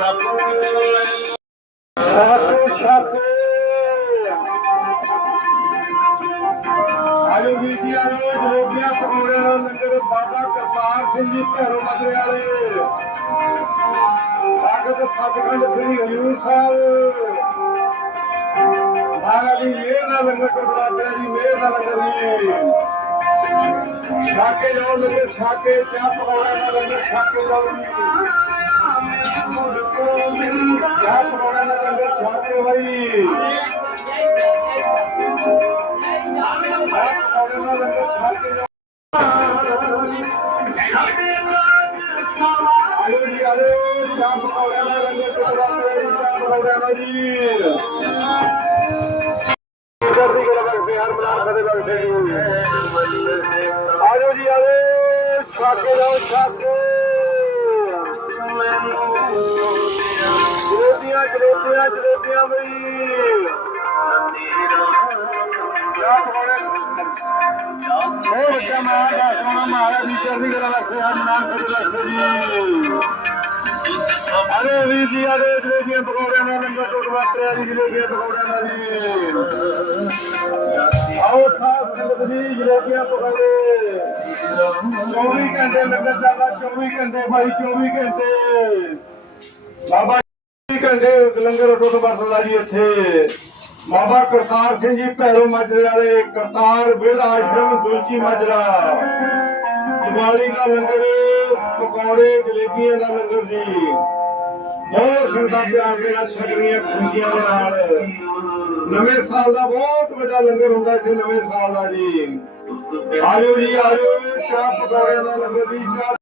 ਸਾਥ ਸਾਥ ਆਲੂ ਵੀ ਪਕੌੜੇ ਦਾ ਲੰਗਰ ਬਾਬਾ ਕਰਤਾਰ ਸਿੰਘ ਜੀ ਭੈਰੋ ਮਦਰੇ ਵਾਲੇ ਤਾਕਤ ਸੱਚਖੰਡ ਸ੍ਰੀ ਹਜੂਰ ਸਾਹਿਬ ਮਹਾਰਾਜ ਜੀ ਮੇਰ ਦਾ ਲੰਗਰ ਕਰਵਾਇਆ ਜੀ ਮੇਰ ਦਾ ਲੰਗਰ ਜੀ ਛਾਕੇ ਜਾਓ ਲੰਗਰ ਛਾਕੇ ਚਾਹ ਪਕੌੜਾ ਦਾ ਲੰਗਰ ਛਾਕੇ ਜਾਓ ਜੀ ਚਾਹ ਪਕੌੜਾ ਦਾ ਲੰਗਰ ਛਾਕੇ ਬਾਈ ਚਾਹ ਪਕੌੜਾ ਦਾ ਲੰਗਰ ਛਾਕੇ ਜਾਓ ਆਲੂ ਜੀ ਆਲੂ ਚਾਹ ਪਕੌੜਾ ਦਾ ਲੰਗਰ ਕਰਵਾਇਆ ਜੀ ਚਾਹ ਪਕੌੜਾ ਦਾ ਜੀ ਜਲਦੀ ਕਰੋ ਬਸ ਬਿਹਾਰ ਬਣਾ ਕਦੇ ਬੈਠੇ ਆਜੋ ਜੀ ਆਜੋ ਛਾਕੇ ਜਾਓ ਛਾਕੇ ਜਲੇਬੀਆਂ ਬਈ ਉਹ ਬੱਚਾ ਮਾਰ ਦਾ ਸੋਨਾ ਮਾਰਾ ਵੀ ਚੜ੍ਹਦੀ ਕਰਾ ਰੱਖੇ ਨਾਮ ਕਰੇ ਰੱਖੇ ਅਰੇ ਵੀ ਜੀ ਅਰੇ ਜਲੇਬੀਆਂ ਪਕੌੜਿਆਂ ਦਾ ਲੰਗਰ ਟੁੱਟ ਵਾਪਰਿਆ ਜੀ ਜਲੇਬੀਆਂ ਪਕੌੜਿਆਂ ਦਾ ਜੀ। ਆਓ ਖਾਸ ਸੰਗਤ ਜੀ, ਜਲੇਬੀਆਂ, ਪਕੌੜੇ। 24 ਘੰਟੇ ਲੰਗਰ ਚੱਲਦਾ 24 ਘੰਟੇ, ਭਾਈ 24 ਘੰਟੇ। ਬਾਬਾ 24 ਲੰਗਰ ਟੁੱਟ ਵਰਤਦਾ ਜੀ ਇੱਥੇ। ਬਾਬਾ ਕਰਤਾਰ ਸਿੰਘ ਜੀ ਭੈਰੋ ਮਾਜਰੇ ਵਾਲੇ, ਕਰਤਾਰ ਬਿਰਧ ਆਸ਼ਰਮ ਦੁਲਚੀ ਮਾਜਰਾ। ਦੀਵਾਲੀ ਦਾ ਲੰਗਰ, ਪਕੌੜੇ, ਜਲੇਬੀਆਂ ਦਾ ਲੰਗਰ ਜੀ। ਬਹੁਤ ਸੰਗਤਾਂ ਪਿਆਰ ਦੇ ਨਾਲ ਛਕਰੀਆਂ ਖੁਸ਼ੀਆਂ ਦੇ ਨਾਲ। ਨਵੇਂ ਸਾਲ ਦਾ ਬਹੁਤ ਵੱਡਾ ਲੰਗਰ ਹੁੰਦਾ ਇੱਥੇ ਨਵੇਂ ਸਾਲ ਦਾ ਜੀ। ਆਜੋ ਜੀ, ਆਜੋ ਚਾਹ ਪਕੌੜਿਆਂ ਦਾ ਲੰਗਰ ਜੀ